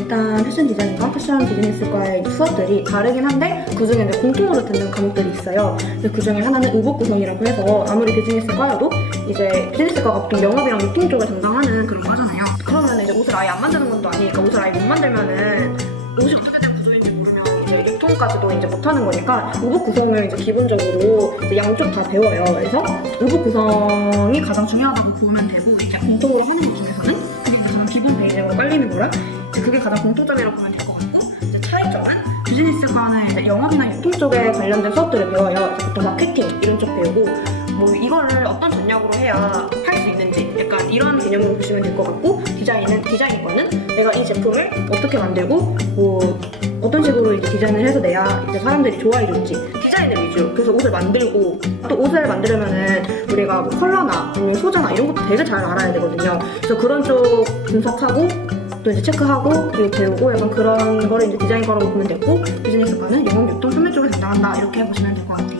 일단 패션 디자인과 패션 비즈니스과의 수업들이 다르긴 한데 그중에 이제 공통으로 듣는 과목들이 있어요. 그중에 하나는 의복 구성이라고 해서 아무리 비즈니스과여도 이제 비즈니스과가 보통 영업이랑 유통 쪽을 담당하는 그런 과잖아요. 그러면 이제 옷을 아예 안 만드는 것도 아니니까 옷을 아예 못 만들면은 옷이 어떻게 된 구조인지 모르면 이제 유통까지도 이제 못하는 거니까 의복 구성을 이제 기본적으로 이제 양쪽 다 배워요. 그래서 의복 구성이 가장 중요하다고 보면 되고 이제 공통으로 하는 것 중에서는 가장 기본 베이직으로 깔리는 이제 그게 가장 공통점이라고 보면 될 것 같고 이제 차이점은 비즈니스과는 영업이나 유통 쪽에 관련된 수업들을 배워요. 보통 마케팅 이런 쪽 배우고 뭐 이거를 어떤 전략으로 해야 팔수 있는지 약간 이런 개념으로 보시면 될 것 같고 디자인은 디자인과는 내가 이 제품을 어떻게 만들고 뭐 어떤 식으로 이제 디자인을 해서 내야 이제 사람들이 좋아해 줄지 디자인을 위주로 그래서 옷을 만들고 또 옷을 만들려면은 우리가 뭐 컬러나 소재나 이런 것도 되게 잘 알아야 되거든요. 그래서 그런 쪽 분석하고 또 이제 체크하고 그리고 배우고 약간 그런 거를 이제 디자인과라고 보면 되고 비즈니스과는 영업 유통 판매 쪽을 담당한다 이렇게 보시면 될 것 같아요.